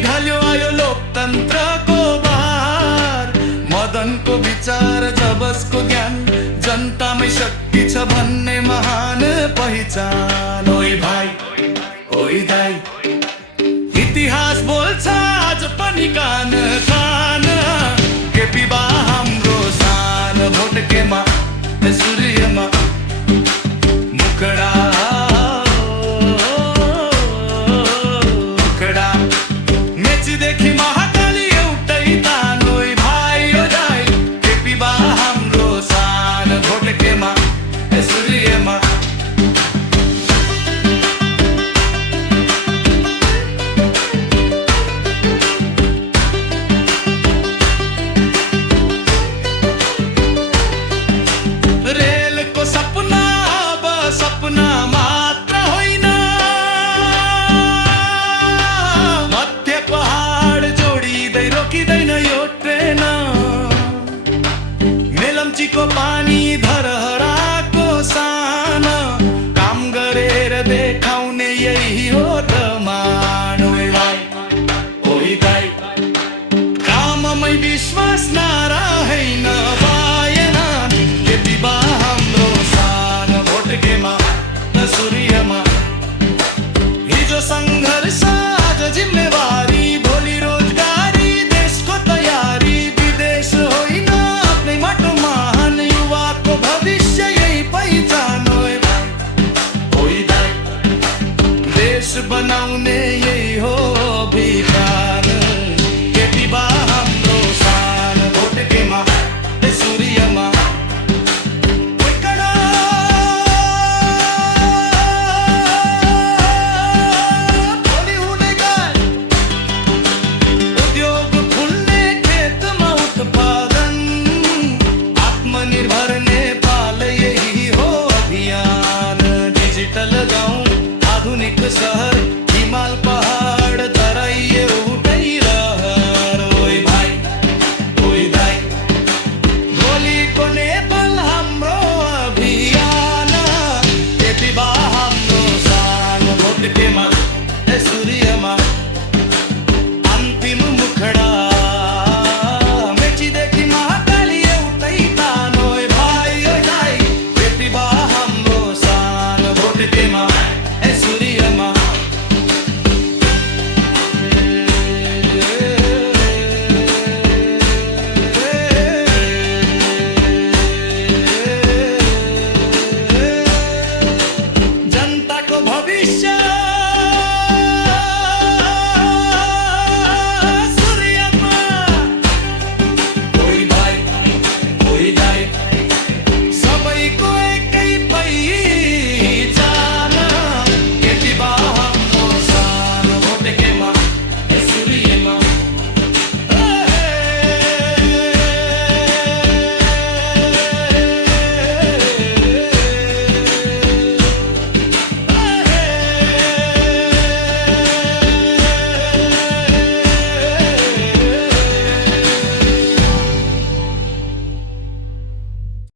ढल्यो आयो लोकतन्त्रको बहार। मदनको विचार जबसको ज्ञान, जनतामै शक्ति छ भन्ने महान पहिचान। ओइ भाइ ओइ दाइ, इतिहास बोल्छ आज पनि कान कान। केपी बा हाम्रो सान, भोट केमा सूर्यमा मुखडा मुखडा। मेचीदेखि महाकाली एउटै तान। ओइ भाइ ओ दाइ, केपी बा हाम्रो सान, भोट केमा सूर्यमा। रेलको सपना अब सपना मात्र होइन, मध्य पहाड जोडिँदै रोकिँदैन यो ट्रेन। मेलम्चीको पानी धरहराको सान, काम गरेर देखाउने यही हो त मान। ओइ भाइ ओइ दाइ, काममै विश्वास नरहेन पाएन। केपी बा हाम्रो सान, भोट केमा सूर्यमा। हिजो सङ्घर्ष आज जिम्मेवार।